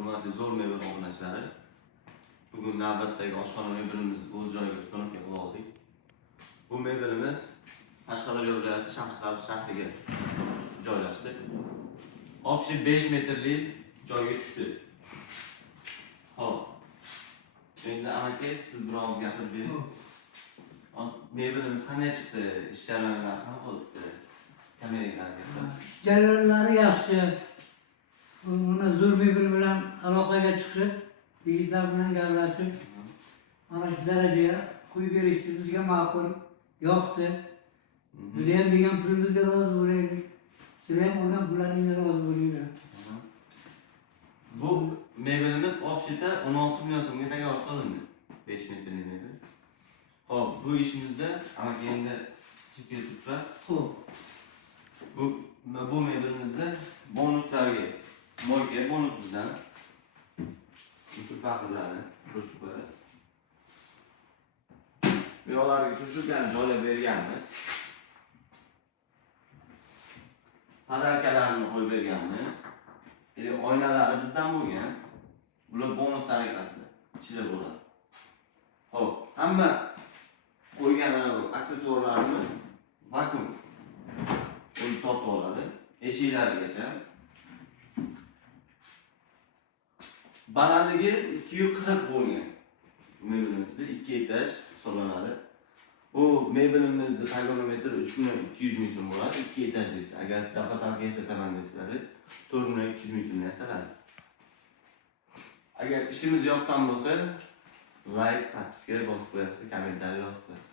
hurmatli zo'r mebel obunachilari. Bugun navbatdagi oshxona mebelimizni o'z joyiga ustunoq qilib oldik. Bu mebelimiz Qashqadaryo viloyati Shahrisabz shahriga joylashdi. Obshi 5 metrlik joyga tushdi. Xo'p. Endi amaki siz biroz gapirib bering. Mebelimiz qanday chiqdi? Ish jarayonlari qanaqa bo'ldi? Kameralarga jarayonlari yaxshi. Buni zo'r mebel bilan aloqaga chiqib, yigitlar bilan gaplashib, mana shu darajaga qo'yib berishdi. Bizga ma'qul, yoqdi. Biz ham degan pulimizga rozi bo'laylik. Sizlar ham olgan pullaringizga rozi bo'linglar. Bu mebelimiz obshida 16 million so'mga tayyor qilindi. 5 metrlik mebel. Xo'p, bu ishimizda amaki endi chekka tutasiz. Xo'p. Bu mebelimizda bonuslarga moyka bonus bizdan usul faxrlarni ko'rsatib beramiz. Bu yoqlarga tushirgan joylab berganmiz. Podarkalarni qo'yib berganmiz. Oynalari bizdan bo'lgan. Bular bonus tariqasida ichida bo'ladi. Xo'p, hamma qo'ygan aksessuarlarimiz vakuum o'zi tortib oladi. Eshiklarigacha. Balandligi 240 bo'lgan. Mebelimizda 2 etaj hisoblanadi. Bu mebelimizni tagonometri 3.200 ming so'm bo'ladi. 2 etaj desa, agar dapatanka yasataman desangiz 4.200 ming so'm yasaladi. Agar ishimiz yoqqan bo'lsa, like, podpiska bosib qo'yasiz, kommentariy yozib qo'yasiz.